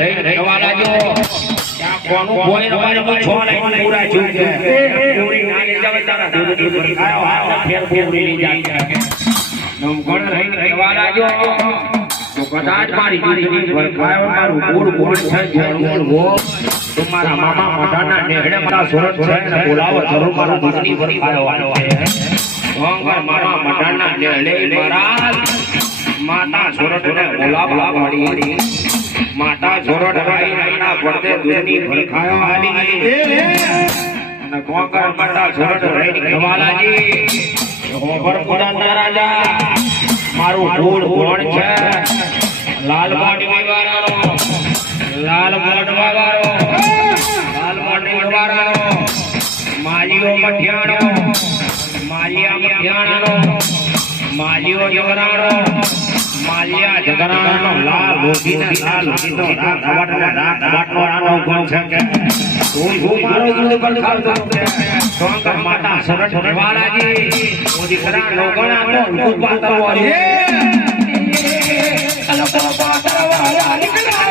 રહી રવાલા જો ત્યાં કોનું કોઈ રવાને કોઈ છો લઈને પૂરા જીવ છે પૂરી ના લઈ જાવે તારા દૂધ પર ખાયો આ ફેર પૂરી લઈ જાય છે નમ કોણ રહી રવાલા જો તો કદાચ મારી દીકરી પર ખાયો મારું ગોળ ગોળ છે જળ ગોળ તમારા મામા મોઢાના નેહડે મારા સુરત છે ને બોલાવો જરૂર મારો દીકરી પર ખાયો વાલો છે ઓંગર મારા મોઢાના નેહડે મારા માતા સુરત ને બોલાવા વાળી માતા સુરત રાઈ રાઈના પડદે દૂધની પર ખાયો આલી અને ઓંગર માતા સુરત રાઈ ગવાલાજી ઓબર પુરાના રાજા મારું ગોળ ગોળ છે લાલ બાટવી વાળાનો લાલ મોઢવા વાળો લાલ મોઢવા વાળાનો માલીઓ મઠિયાણો માલિયા મઠિયાણાનો માલીઓ જગરાણો માલિયા જગરાણો લાલ રોટીને લાલ રોટીનો રાટનો રાનો ગુણ છે કે હું મારો દૂધ પર ખાતો સોંકર માતા સરસ વાળાજી મોદી કરા લોગણા તો ઉભું પાતરવાળી અલગ પાતરવાળા નીકળાય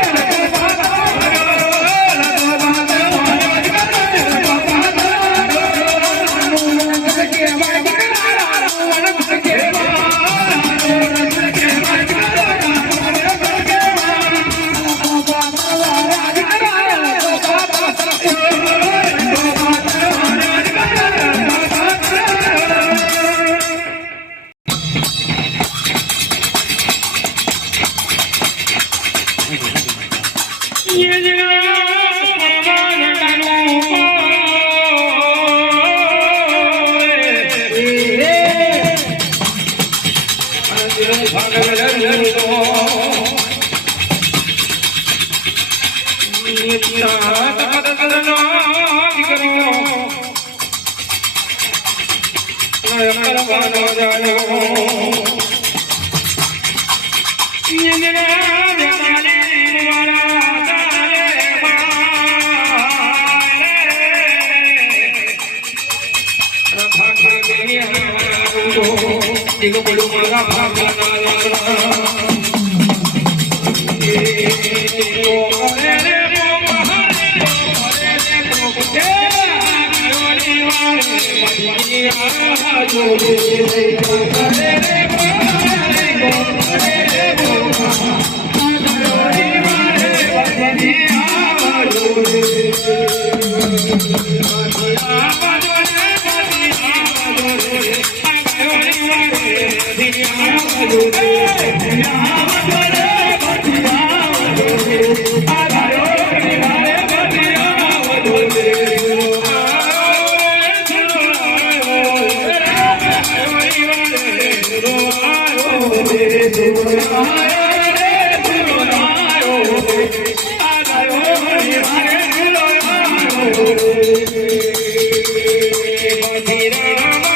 Ram